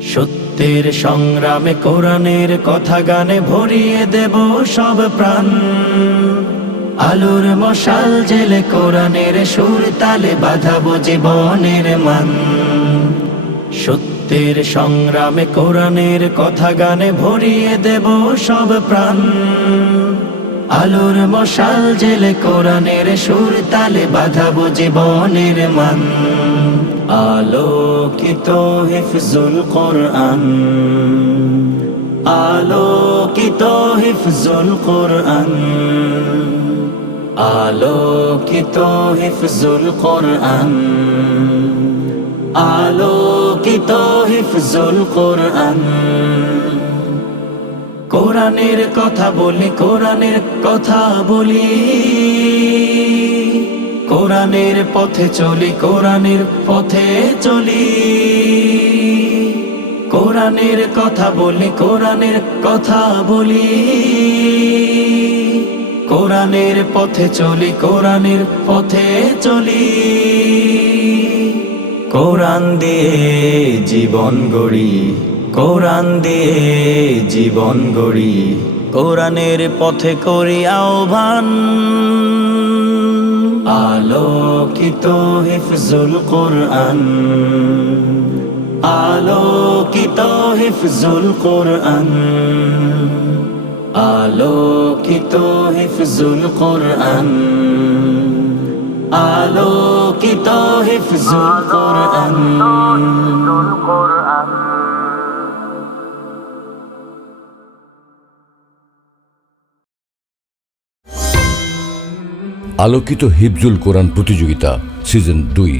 সত্যের সংগ্রামে, কোরআনের কথা গানে ভরিয়ে দেব সব প্রাণ। আলোর মশাল জেলে কোরআনের সুর তালে বাঁধাবো জীবনের মান। সত্যের সংগ্রামে, কোরআনের কথা গানে ভরিয়ে দেব সব প্রাণ। আলোর মশাল জেলে কোরআনের সুর তালে বাঁধাবো জীবনের মান। আলোকিত হিফজুল কোরআন। আলোকিত হিফজুল কোরআন। আলোকিত হিফজুল কোরআন। আলোকিত হিফজুল কোরআন। কোরআনের কথা বলি, কোরআনের কথা বলি। কোরআনের পথে চলি, কোরআনের পথে চলি। কোরআনের কথা বলি, কোরআনের কথা বলি। কোরআনের পথে চলি, কোরআনের পথে চলি। কোরআন দিয়ে জীবন গড়ি, কোরআন দিয়ে জীবন গড়ি। কোরআনের পথে করি আহ্বান। আলোকিত হিফজুল কোরআন। আলোকিত হিফজুল কোরআন। আলোকিত হিফজুল কোরআন। আলোকিত হিফজুল কোরআন। আলোকিত হিফজুল কোরআন প্রতিযোগিতা সিজন দুই।